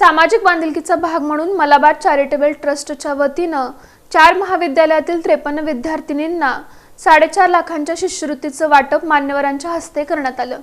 सामाजिक बांधिलकीचा भाग म्हणून मलाबार चॅरिटेबल ट्रस्टच्या वतीनं चार महाविद्यालयातील त्रेपन्न विद्यार्थिनींना साडेचार लाखांच्या शिष्यवृत्तीचं वाटप मान्यवरांच्या हस्ते करण्यात आलं.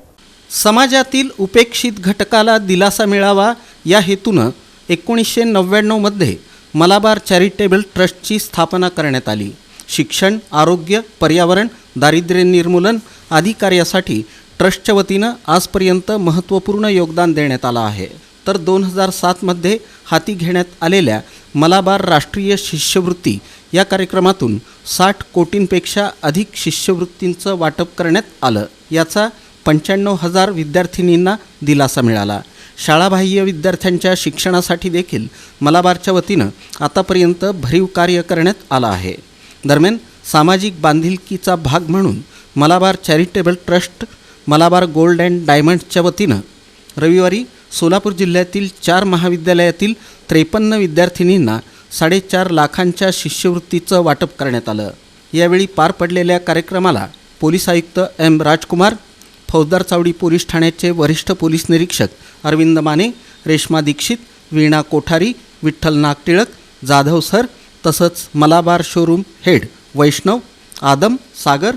समाजातील उपेक्षित घटकाला दिलासा मिळावा या हेतूनं एकोणीसशे नव्याण्णवमध्ये मलाबार चॅरिटेबल ट्रस्टची स्थापना करण्यात आली. शिक्षण आरोग्य पर्यावरण दारिद्र्य निर्मूलन आदी कार्यासाठी ट्रस्टच्या वतीनं आजपर्यंत महत्त्वपूर्ण योगदान देण्यात आलं आहे. तर दोन हजार सातमध्ये हाती घेण्यात आलेल्या मलाबार राष्ट्रीय शिष्यवृत्ती या कार्यक्रमातून साठ कोटींपेक्षा अधिक शिष्यवृत्तींचं वाटप करण्यात आलं. याचा पंच्याण्णव हजार विद्यार्थिनींना दिलासा मिळाला. शाळाबाह्य विद्यार्थ्यांच्या शिक्षणासाठी देखील मलाबारच्या वतीनं आतापर्यंत भरीव कार्य करण्यात आलं आहे. दरम्यान सामाजिक बांधिलकीचा भाग म्हणून Malabar charitable trust Malabar gold and डायमंडच्या वतीनं रविवारी सोलापूर जिल्ह्यातील चार महाविद्यालयातील त्रेपन्न विद्यार्थिनींना साडेचार लाखांच्या शिष्यवृत्तीचं वाटप करण्यात आलं. यावेळी पार पडलेल्या कार्यक्रमाला पोलीस आयुक्त एम राजकुमार फौजदार चावडी पोलीस ठाण्याचे वरिष्ठ पोलीस निरीक्षक अरविंद माने रेश्मा दीक्षित वीणा कोठारी विठ्ठल नागटिळक जाधव सर तसंच मलाबार शोरूम हेड वैष्णव आदम सागर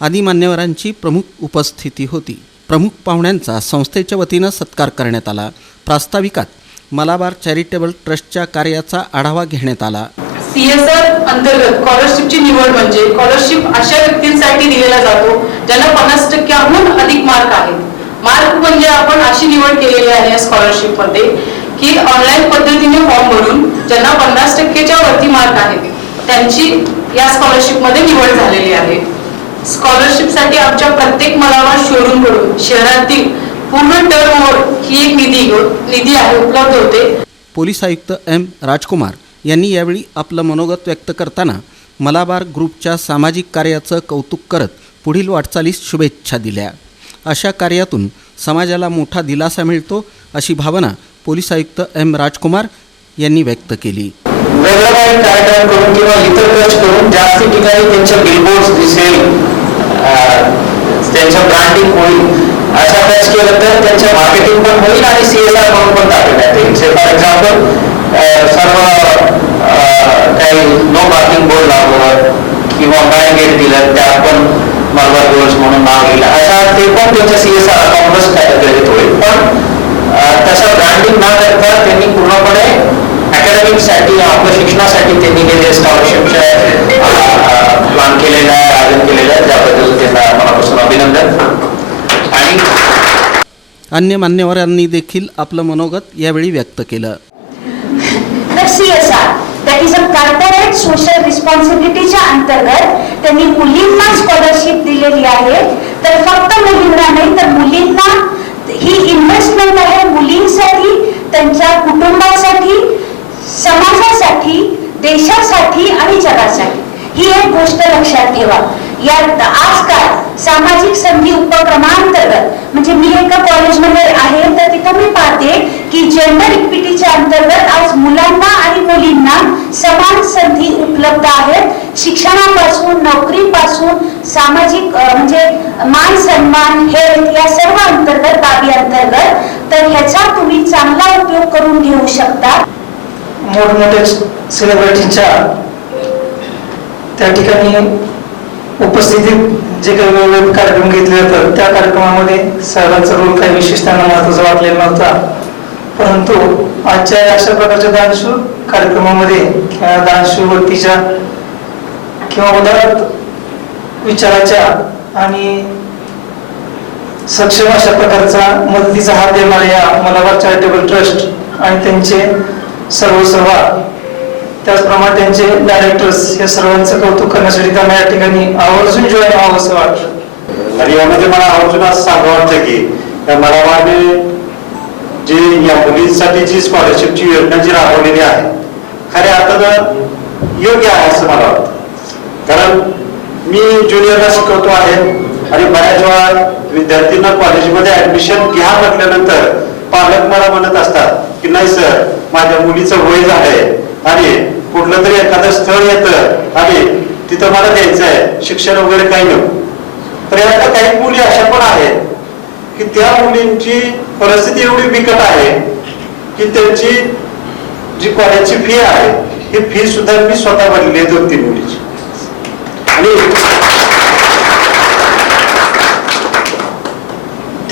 आदी मान्यवरांची प्रमुख उपस्थिती होती. प्रमुख पाहुण्यांचा संस्थेच्या वतीनं सत्कार करण्यात आला. प्रास्ताविकात मलाबार चॅरिटेबल ट्रस्टच्या कार्याचा आढावा घेण्यात आला. सीएसआर अंतर्गत स्कॉलरशिपची निवड म्हणजे स्कॉलरशिप अशा व्यक्तींसाठी दिलेला जातो ज्यांना पन्नास टक्क्याहून अधिक मार्क आहेत. मार्क म्हणजे आपण अशी निवड केलेली आहे या स्कॉलरशिपमध्ये की ऑनलाईन पद्धतीने फॉर्म भरून ज्यांना पन्नास टक्केच्या वरती मार्क आहेत त्यांची या स्कॉलरशिपमध्ये निवड झालेली आहे. स्कॉलरशिपसाठी आमच्या प्रत्येक मलावा शोरूम करून शहरातील पूर्ण टर्मवर ही एक निधी निधी आहे उपलब्ध होते. पोलीस आयुक्त एम राजकुमार यांनी यावेळी आपलं मनोगत व्यक्त करताना मलाबार ग्रुपच्या सामाजिक कार्याचं कौतुक करत पुढील वाटचालीस शुभेच्छा दिल्या. अशा कार्यातून समाजाला मोठा दिलासा मिळतो अशी भावना पोलीस आयुक्त एम राजकुमार यांनी व्यक्त केली. वेगळं कार्यक्रम करून किंवा इतर खर्च करून जास्ती ठिकाणी त्यांच्या बिलबोर्ड दिसेल अं, त्यांचं ब्रँडिंग होईल असा खर्च केलं तर त्यांचं मार्केटिंग पण होईल आणि सीएसआर म्हणून पण दाखवण्यात येईल फॉर एक्झाम्पल सर्व काही नो पार्किंग बोर्ड लावलं किंवा गेट दिलं त्यात पण मलबार बोर्ड म्हणून नाव येईल असा ते पण त्यांच्या सीएसआर अकाउंटच कॅटेगरीत होईल पण अं, तसं ब्रँडिंग न करता त्यांनी पूर्णपणे अकॅडमिकसाठी आपल्या शिक्षणासाठी त्यांनी हे जे स्कॉलरशिपचे प्लॅन केलेलं आहे आयोजन केलेलं आहे. त्याबद्दल त्यांना मनापासून अभिनंदन. आणि अन्य मान्यवरांनी देखील आपलं मनोगत यावेळी व्यक्त केलं. That is a corporate social रिस्पॉन्सिबिलिटीच्या अंतर्गत त्यांनी मुलींना स्कॉलरशिप दिलेली आहे. तर फक्त मुलींना नाही तर मुलींना ही इन्व्हेस्टमेंट आहे मुलींसाठी त्यांच्या कुटुंबासाठी देशासाठी आणि जगासाठी. ही एक गोष्ट लक्षात ठेवा. या आजकाल सामाजिक संधी उपक्रमांतर्गत म्हणजे मी एका कॉलेजमध्ये आहे तर तिथं मी पाहते की जेंडर इक्विटीच्या अंतर्गत आज मुलांना आणि मुलींना समान संधी उपलब्ध आहेत. शिक्षणापासून नोकरीपासून सामाजिक म्हणजे मान सन्मान हेल्थ या सर्व अंतर्गत बाबी अंतर्गत तर ह्याचा तुम्ही चांगला उपयोग करून घेऊ शकता. मोठमोठ्या सेलिब्रिटींच्या त्या ठिकाणी उपस्थितीत जे काही वेगवेगळे कार्यक्रम घेतले जातात त्या कार्यक्रमामध्ये साहेबांचा रोल काही विशेष त्यांना महत्त्वाचा वाटलेला नव्हता. परंतु आजच्या अशा प्रकारच्या दानशूर कार्यक्रमामध्ये किंवा दानशूरवरतीच्या किंवा उदाहरणार्थ विचाराच्या आणि सक्षम अशा प्रकारचा मदतीचा हात देणाऱ्या या मलाबार चॅरिटेबल ट्रस्ट आणि त्यांचे सर्व सर्व त्याचप्रमाणे त्यांचे डायरेक्टर्स या सर्वांचं कौतुक करण्यासाठी त्यांना या ठिकाणी आवर्जून जॉईन व्हावं असं वाटलं आणि यामध्ये मला आवर्जून असं सांगावं वाटतं की या मराठवाडे या मुलींसाठी जी स्कॉलरशिपची योजना जी राबवलेली आहे खऱ्या अर्थानं योग्य आहे असं मला वाटतं. कारण मी ज्युनियरला शिकवतो आहे आणि बऱ्याच वेळा विद्यार्थ्यांना कॉलेजमध्ये ऍडमिशन घ्या म्हटल्यानंतर पालक मला म्हणत असतात की नाही सर माझ्या मुलीचं वय झालंय आणि कुठलं तरी एखादं स्थळ येतं आणि तिथं मला द्यायचं आहे शिक्षण वगैरे काही नको तर यातल्या काही मुली अशा पण आहेत की त्या मुलींची परिस्थिती एवढी बिकट आहे की त्यांची जी कॉलेजची फी आहे ही फी सुद्धा मी स्वतः भरलेली आहे दोन तीन मुलीची. आणि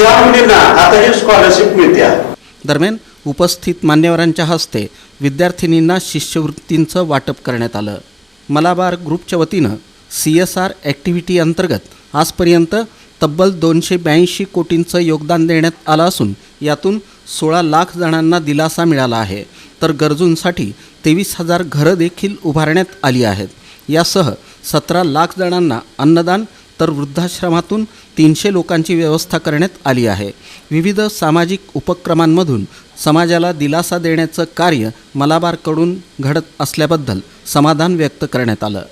त्या मुलींना आता ही स्कॉलरशिप मिळते. दरम्यान उपस्थित मान्यवरांच्या हस्ते विद्यार्थिनींना शिष्यवृत्तींचं वाटप करण्यात आलं. मलाबार ग्रुपच्या वतीनं सी एस आर ॲक्टिव्हिटी अंतर्गत आजपर्यंत तब्बल दोनशे ब्याऐंशी कोटींचं योगदान देण्यात आलं असून यातून सोळा लाख जणांना दिलासा मिळाला आहे. तर गरजूंसाठी तेवीस हजार घरं देखील उभारण्यात आली आहेत. यासह सतरा लाख जणांना अन्नदान तर वृद्धाश्रमातून तीनशे लोकांची व्यवस्था करण्यात आली आहे. विविध सामाजिक उपक्रमांमधून समाजाला दिलासा देण्याचं कार्य मलाबारकडून घडत असल्याबद्दल समाधान व्यक्त करण्यात आलं.